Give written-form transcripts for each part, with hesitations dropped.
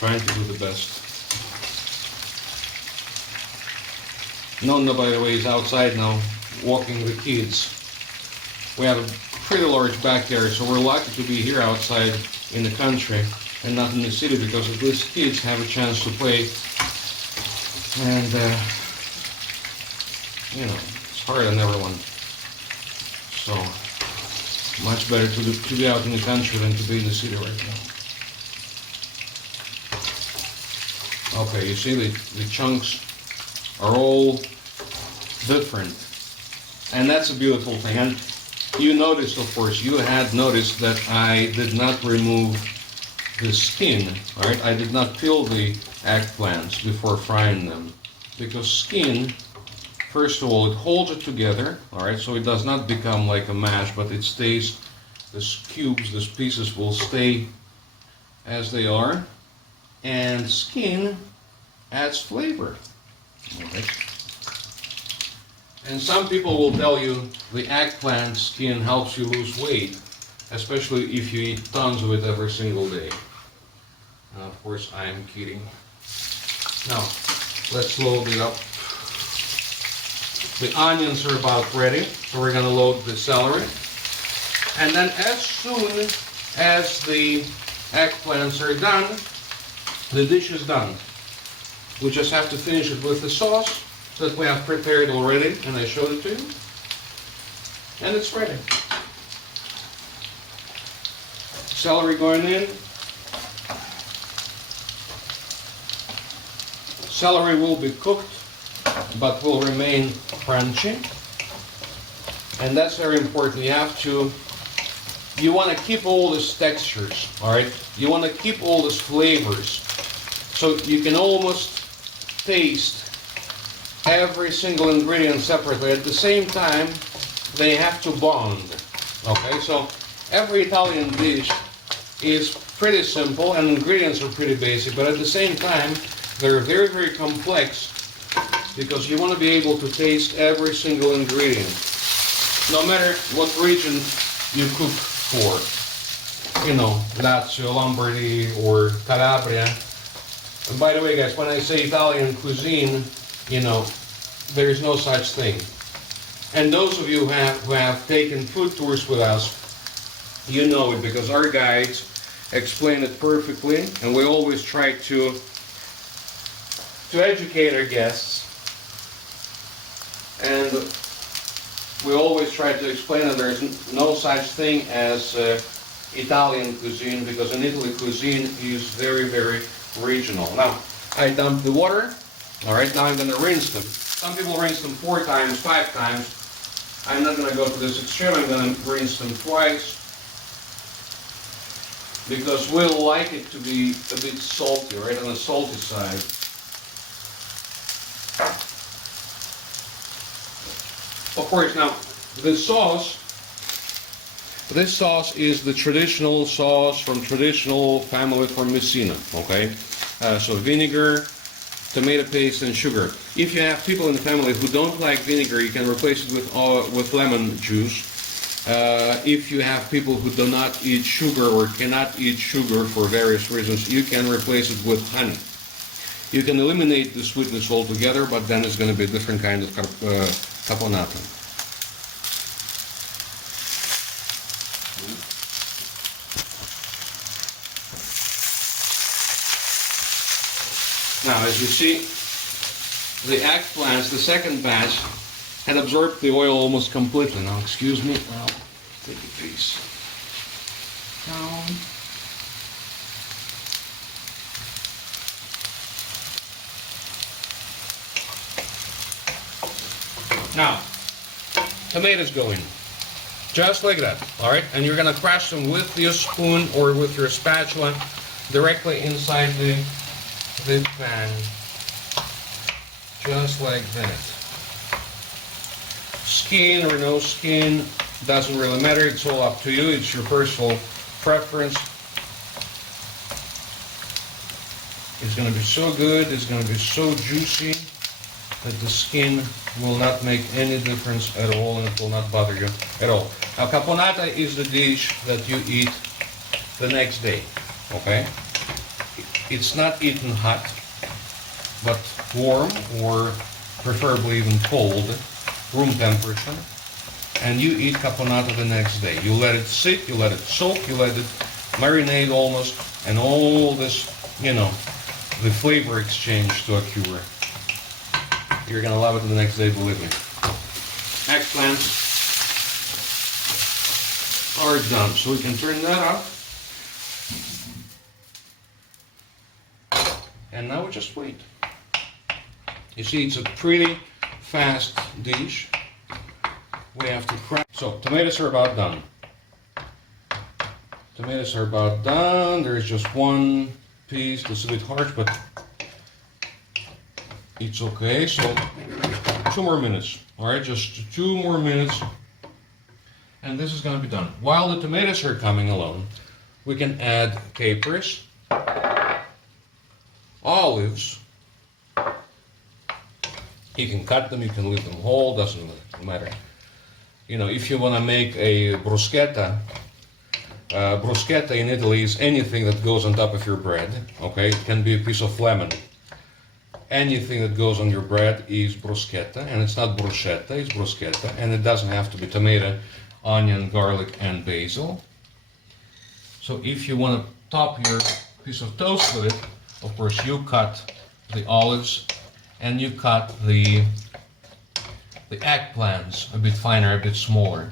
Trying to do the best. Nonna, by the way, is outside now walking the kids. We have a pretty large backyard, so we're lucky to be here outside in the country and not in the city, because at least kids have a chance to play. And you know, it's hard on everyone. So much better to be out in the country than to be in the city right now. Okay, you see the chunks are all different, and that's a beautiful thing. And you noticed, of course, you had noticed that I did not remove the skin, right? I did not peel the eggplants before frying them, because skin, first of all, it holds it together, all right, so it does not become like a mash, but it stays, these cubes, these pieces will stay as they are, and skin adds flavor, all right? And some people will tell you the eggplant skin helps you lose weight, especially if you eat tons of it every single day. Of course, I'm kidding. Now, let's load it up. The onions are about ready, so we're going to load the celery. And then as soon as the eggplants are done, the dish is done. We just have to finish it with the sauce that we have prepared already, and I showed it to you. And it's ready. Celery going in. Celery will be cooked, but will remain crunchy. And that's very important. You want to keep all these textures, all right? You want to keep all these flavors. So you can almost taste every single ingredient separately. At the same time, they have to bond, okay? So every Italian dish is pretty simple and ingredients are pretty basic, but at the same time, they're very, very complex, because you want to be able to taste every single ingredient, no matter what region you cook for. You know, Lazio, Lombardy, or Calabria. And by the way, guys, when I say Italian cuisine, you know, there is no such thing. And those of you who have taken food tours with us, you know it, because our guides explain it perfectly, and we always try to educate our guests. And we always try to explain that there is no such thing as Italian cuisine, because in Italy, cuisine is very, very regional. Now, I dumped the water. All right, now I'm going to rinse them. Some people rinse them 4 times, 5 times. I'm not going to go to this extreme. I'm going to rinse them twice, because we'll like it to be a bit salty, right, on the salty side. Of course, now, this sauce is the traditional sauce from traditional family from Messina, okay? So vinegar, tomato paste, and sugar. If you have people in the family who don't like vinegar, you can replace it with lemon juice. If you have people who do not eat sugar or cannot eat sugar for various reasons, you can replace it with honey. You can eliminate the sweetness altogether, but then it's going to be a different kind of caponata. Now, as you see, the eggplants, the second batch, had absorbed the oil almost completely. Now, excuse me, I'll take a piece down. Now, tomatoes go in, just like that, all right? And you're gonna crush them with your spoon or with your spatula directly inside the pan, just like that. Skin or no skin, doesn't really matter, it's all up to you, it's your personal preference. It's gonna be so good, it's gonna be so juicy that the skin will not make any difference at all, and it will not bother you at all. Now, caponata is the dish that you eat the next day, okay? it's not eaten hot, but warm or preferably even cold, room temperature. And you eat caponata the next day. You let it sit, you let it soak, you let it marinate almost, and all this, you know, the flavor exchange to occur. You're gonna love it the next day, believe me. Eggplants are done, so we can turn that off. And now we just wait. You see, it's a pretty fast dish. We have to crack. So tomatoes are about done. Tomatoes are about done. There's just one piece that's a bit harsh, but it's okay. So 2 more minutes. All right, just 2 more minutes, and this is going to be done. While the tomatoes are coming along, we can add capers, olives. You can cut them, you can leave them whole, doesn't matter. You know, if you want to make a bruschetta, bruschetta in Italy is anything that goes on top of your bread. Okay, it can be a piece of lemon. Anything that goes on your bread is bruschetta, and it's not bruschetta, it's bruschetta, and it doesn't have to be tomato, onion, garlic, and basil. So if you want to top your piece of toast with it, of course you cut the olives and you cut the eggplants a bit finer, a bit smaller.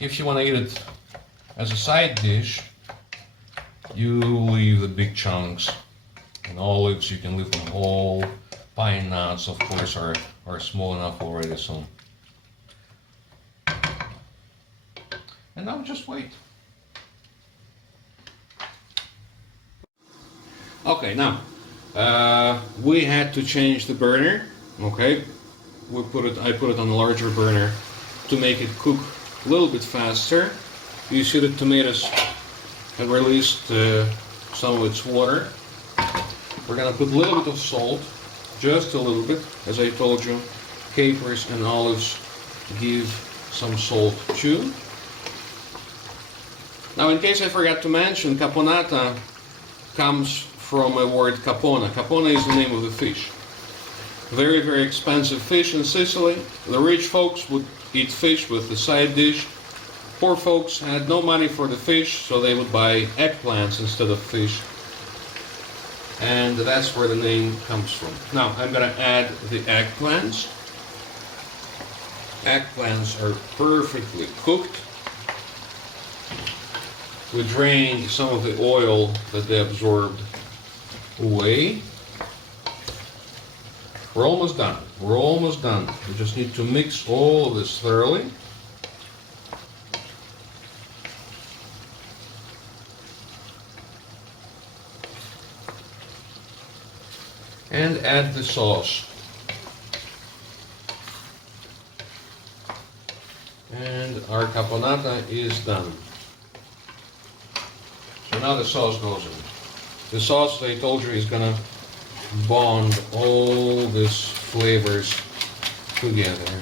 If you want to eat it as a side dish, you leave the big chunks. And olives, you can leave them whole. Pine nuts, of course, are small enough already, so. And now just wait. Okay, now we had to change the burner. Okay, I put it on a larger burner to make it cook a little bit faster. You see the tomatoes have released some of its water. We're gonna put a little bit of salt, just a little bit, as I told you. Capers and olives give some salt too. Now, in case I forgot to mention, caponata comes from a word capona. Capona is the name of the fish. Very, very expensive fish in Sicily. The rich folks would eat fish with the side dish. Poor folks had no money for the fish, so they would buy eggplants instead of fish. And that's where the name comes from. Now I'm going to add the eggplants. Eggplants are perfectly cooked. We drained some of the oil that they absorbed away. We're almost done. We're almost done. We just need to mix all of this thoroughly. And add the sauce. And our caponata is done. So now the sauce goes in. The sauce, I told you, is gonna bond all these flavors together.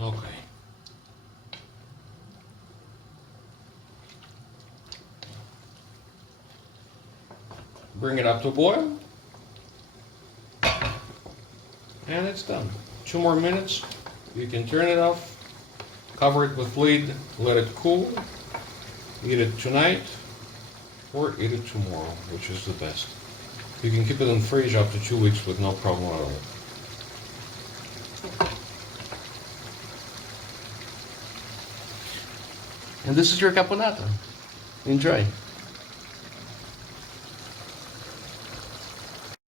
Okay. Bring it up to a boil. And it's done. 2 more minutes. You can turn it off. Cover it with lid. Let it cool. Eat it tonight or eat it tomorrow, which is the best. You can keep it in the fridge up to 2 weeks with no problem at all. And this is your caponata. Enjoy.